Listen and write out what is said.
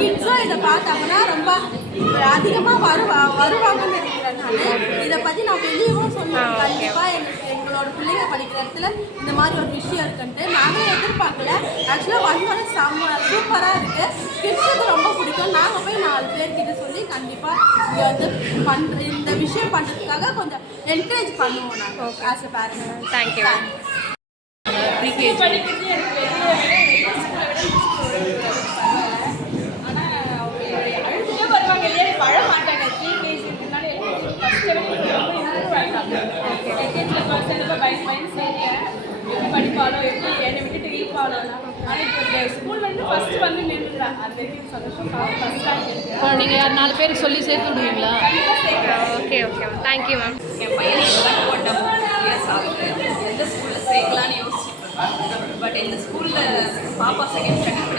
கிட்ஸும் இதை பார்த்தாங்கன்னா ரொம்ப அதிகமாக வருவாங்கன்னு நினைக்கிறேன். நான் இதை பற்றி நான் வெளியவும் சொன்னேன். கண்டிப்பாக எங்களோட பிள்ளைங்க படிக்கிற இடத்துல இந்த மாதிரி ஒரு விஷயம் இருக்குன்ட்டு நானும் எதிர்பார்க்கல. ஆக்சுவலாக வந்தோடனே சூப்பராக இருக்குது. கிட்ஸுக்கு ரொம்ப பிடிக்கும். நாங்கள் போய் 4 பேர்கிட்ட சொல்லி கண்டிப்பாக இங்கே வந்து இந்த விஷயம் பண்ணுறதுக்காக கொஞ்சம் என்கரேஜ் பண்ணுவோம். நாங்கள் as a parent. Thank you. Pre-KG படிக்கிறது எனக்கு படிப்பாளோ எப்படி என்னை விட்டுட்டு ஈர்ப்பாளோ. ஆனால் இப்போ ஸ்கூல் வந்து ஃபஸ்ட்டு வந்து நின்றுடுறேன். அது வரைக்கும் சந்தோஷம். ஃபஸ்ட் ரேங்க் நீங்கள் 4 பேருக்கு சொல்லி சேர்த்து விடுவீங்களா? Okay okay ma'am. Thank you ma'am. என் பையன் போட்டேன் 4 இயர்ஸ் ஆகுது. எந்த ஸ்கூலில் சேர்க்கலான்னு யோசிச்சுட்டு இருக்கேன். பட் இந்த ஸ்கூலில் பாப்பா செகண்ட் ஸ்டாண்டர்ட்